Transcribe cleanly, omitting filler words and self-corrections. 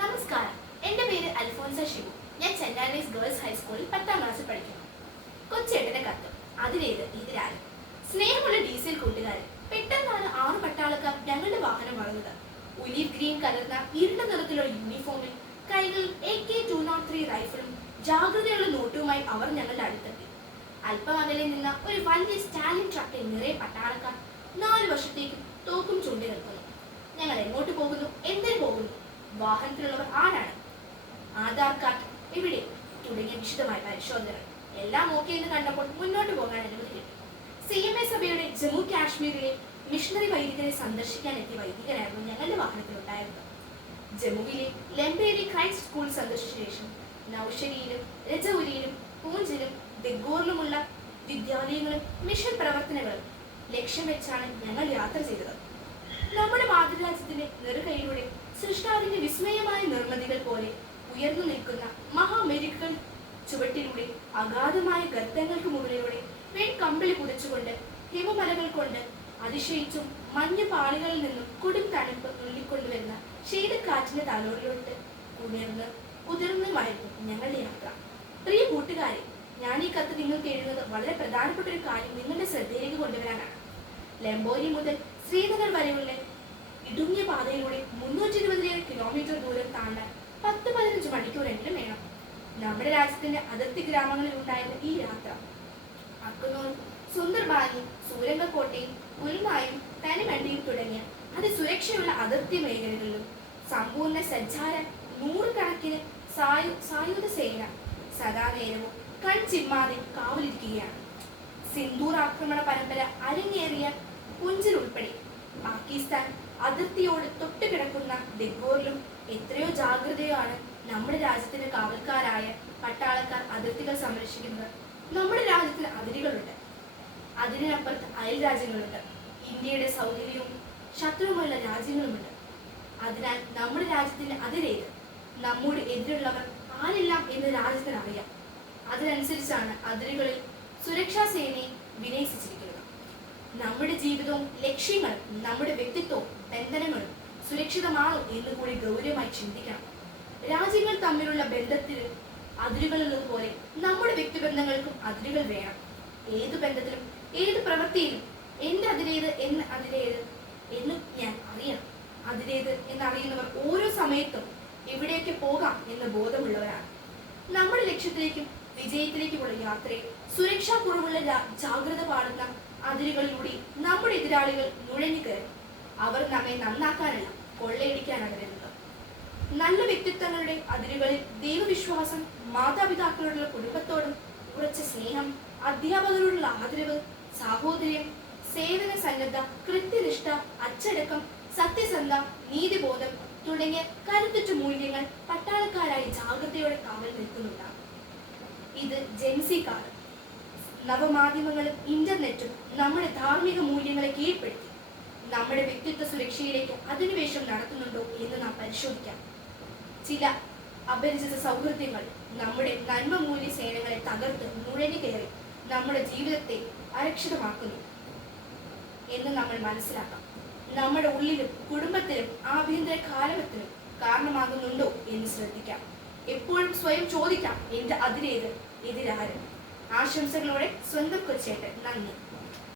നമസ്കാരം, എൻ്റെ പേര് അൽഫോൻസ ഷിബു. ഞാൻ സെന്റ് ആൻഡ്രീസ് ഗേൾസ് ഹൈസ്കൂളിൽ 10ാം ക്ലാസ്സിൽ പഠിക്കുന്നു. കൊച്ചേട്ടന്റെ കത്ത്. അതിലേത് ഇതിരാണ്. സ്നേഹമുള്ള ഡീസൽ കൂട്ടുകാരൻ, പെട്ടെന്നാണ് 6 പട്ടാളക്കാർ ഞങ്ങളുടെ വാഹനം വളർന്നത്. ഒലീവ് ഗ്രീൻ കലർന്ന ഇരുണ്ട നിറത്തിലുള്ള യൂണിഫോമിൽ കൈകളിൽ AK-203 റൈഫിളും ജാഗ്രതയുള്ള നോട്ടുമായി അവർ ഞങ്ങളുടെ അടുത്തെത്തി. അല്പം അകലെ നിന്ന ഒരു വലിയ സ്റ്റാലിൻ ട്രക്കിൽ നിറയെ പട്ടാളക്കാർ 4 വർഷത്തേക്ക് തോക്കും ചൂണ്ടി നിൽക്കുന്നു. ഞങ്ങൾ എങ്ങോട്ട് പോകുന്നു, എന്തിനു പോകുന്നു, വാഹനത്തിലുള്ളവർ ആരാണ്, ആധാർ കാർഡ് എവിടെ തുടങ്ങിയ വിശദമായ പരിശോധനകൾ എല്ലാം ഓക്കെ എന്ന് കണ്ടപ്പോൾ മുന്നോട്ട് പോകാൻ അനുമതി കിട്ടി. CMA സഭയുടെ ജമ്മു കാശ്മീരിലെ മിഷണറി വൈദികരെ സന്ദർശിക്കാൻ എത്തിയ വൈദികരായിരുന്നു ഞങ്ങളുടെ വാഹനത്തിലുണ്ടായിരുന്നത്. ജമ്മുവിലെ ലെംബേരി ക്രൈസ്റ്റ് സ്കൂൾ സന്ദർശിച്ച ശേഷം നൌഷരിയിലും രജൌരിയിലും പൂഞ്ചിലും ദെഗോറിലുമുള്ള വിദ്യാലയങ്ങളും മിഷൻ പ്രവർത്തനങ്ങളും ലക്ഷ്യം വെച്ചാണ് ഞങ്ങൾ യാത്ര ചെയ്തത്. നമ്മുടെ മാതൃരാജ്യത്തിന്റെ നെറുകയിലൂടെ സൃഷ്ടാവിന്റെ വിസ്മയമായ നിർമ്മിതികൾ പോലെ ഉയർന്നു നിൽക്കുന്ന മഹാമെരുക്കൾ ചുവട്ടിലൂടെ അഗാധമായ ഗർത്തങ്ങൾക്ക് മുകളിലൂടെ വെൺകമ്പിളി പുതച്ചുകൊണ്ട് ഹിമമലകൾ കൊണ്ട് അതിശയിച്ചും മഞ്ഞ പാളികളിൽ നിന്നും കൊടും തണുപ്പ് നുള്ളിക്കൊണ്ടുവരുന്ന ശീതക്കാറ്റിന്റെ തലോടിലോട്ട് കുതിർന്നുമായിരുന്നു ഞങ്ങളുടെ യാത്ര. പ്രിയ കൂട്ടുകാരെ, ഞാൻ ഈ കത്ത് നിങ്ങൾക്ക് എഴുതുന്നത് വളരെ പ്രധാനപ്പെട്ട ഒരു കാര്യം നിങ്ങളുടെ ശ്രദ്ധയിലേക്ക് കൊണ്ടുവരാനാണ്. ലംബോരി മുതൽ ശ്രീനഗർ വരെയുള്ള ഇടുങ്ങിയ പാതയിലൂടെ 320 കിലോമീറ്റർ ദൂരം താണ്ടാൻ 10-15 മണിക്കൂറെങ്കിലും വേണം. നമ്മുടെ രാജ്യത്തിന്റെ അതിർത്തി ഗ്രാമങ്ങളിൽ ഉണ്ടായിരുന്ന ഈ യാത്ര അക്കനൂർ, സുന്ദർബാനി, സൂരംഗക്കോട്ടയും ഉൽമായും തനിമണ്ടിയും തുടങ്ങിയ അതിസുരക്ഷയുള്ള അതിർത്തി മേഖലകളിലും സമ്പൂർണ്ണ സജ്ജാര 100 കണക്കിന് സായുധ സേന സദാനേരവും കൺചിമ്മാതെ കാവലിരിക്കുകയാണ്. സിന്ദൂർ ആക്രമണ പരമ്പര അരങ്ങേറിയ പുഞ്ചിൽ ഉൾപ്പെടെ പാകിസ്ഥാൻ അതിർത്തിയോട് തൊട്ടുകിടക്കുന്ന ദെഗോറിലും എത്രയോ ജാഗ്രതയാണ് നമ്മുടെ രാജ്യത്തിന്റെ കാവൽക്കാരായ പട്ടാളക്കാർ അതിർത്തികൾ സംരക്ഷിക്കുന്നത്. നമ്മുടെ രാജ്യത്തിന് അതിരുകളുണ്ട്, അതിനപ്പുറത്ത് അയൽ രാജ്യങ്ങളുണ്ട്, ഇന്ത്യയുടെ സൗകര്യവും ശത്രുവുമുള്ള രാജ്യങ്ങളുമുണ്ട്. അതിനാൽ നമ്മുടെ രാജ്യത്തിന്റെ അതിരേത്, നമ്മുടെ എതിരുള്ളവർ ആരെല്ലാം എന്ന് രാജ്യത്തിന് അറിയാം. അതിനനുസരിച്ചാണ് അതിരുകളിൽ സുരക്ഷാ സേനയെ വിന്യസിച്ചിരിക്കുന്നത്. നമ്മുടെ ജീവിതവും ലക്ഷ്യങ്ങളും നമ്മുടെ വ്യക്തിത്വവും ബന്ധനങ്ങളും സുരക്ഷിതമാണോ എന്ന് കൂടി ഗൗരവമായി ചിന്തിക്കണം. രാജ്യങ്ങൾ തമ്മിലുള്ള ബന്ധത്തിന് അതിരുകളുള്ളതുപോലെ നമ്മുടെ വ്യക്തിബന്ധങ്ങൾക്കും അതിരുകൾ വേണം. ഏതു ബന്ധത്തിലും ഏത് പ്രവൃത്തിയിലും എന്റെ അതിരേത് എന്ന് ഞാൻ അറിയണം. അതിരേത് എന്നറിയുന്നവർ ഓരോ സമയത്തും എവിടെയൊക്കെ പോകാം എന്ന് ബോധമുള്ളവരാണ്. നമ്മുടെ ലക്ഷ്യത്തിലേക്കും വിജയത്തിലേക്കുമുള്ള യാത്രയിൽ സുരക്ഷാ കുറവുള്ള ജാഗ്രത പാടുന്ന അതിരുകളിലൂടെ നമ്മുടെ എതിരാളികൾ നുഴഞ്ഞു കയറും. അവർ നമ്മെ നന്നാക്കാനല്ല, കൊള്ളയടിക്കാനാണ് വരുന്നത്. നല്ല വ്യക്തിത്വങ്ങളുടെ അതിരുകളിൽ ദൈവവിശ്വാസം, മാതാപിതാക്കളോടുള്ള കുടുംബത്തോടും ഉറച്ച സ്നേഹം, അധ്യാപകരോടുള്ള ആദരവ്, സാഹോദര്യം, സേവന സന്നദ്ധ, കൃത്യനിഷ്ഠ, അച്ചടക്കം, സത്യസന്ധ, നീതിബോധം തുടങ്ങിയ കരുത്തുറ്റ മൂല്യങ്ങൾ പട്ടാളക്കാരായി ജാഗ്രതയോടെ കാവൽ നിൽക്കുന്നുണ്ടാകും. ഇത് ജെൻസി കാലം. നവമാധ്യമങ്ങളും ഇന്റർനെറ്റും നമ്മുടെ ധാർമ്മിക മൂല്യങ്ങളെ കീഴ്പ്പെടുത്തി നമ്മുടെ വ്യക്തിത്വ സുരക്ഷയിലേക്ക് അധിനിവേശം നടത്തുന്നുണ്ടോ എന്ന് നാം പരിശോധിക്കാം. ചില അപരിചിത സൗഹൃദങ്ങൾ നമ്മുടെ നന്മ മൂല്യ സേനകളെ തകർത്ത് നുഴഞ്ഞു കയറി നമ്മുടെ ജീവിതത്തെ അരക്ഷിതമാക്കുന്നു എന്ന് നമ്മൾ മനസ്സിലാക്കാം. നമ്മുടെ ഉള്ളിലും കുടുംബത്തിലും ആഭ്യന്തര കാലത്തിലും കാരണമാകുന്നുണ്ടോ എന്ന് ശ്രദ്ധിക്കാം. എപ്പോഴും സ്വയം ചോദിക്കാം, എന്റെ അതിരേത്, എതിരാര്. ആശംസകളോടെ സ്വന്തം കൊച്ചേട്ടൻ. നന്ദി.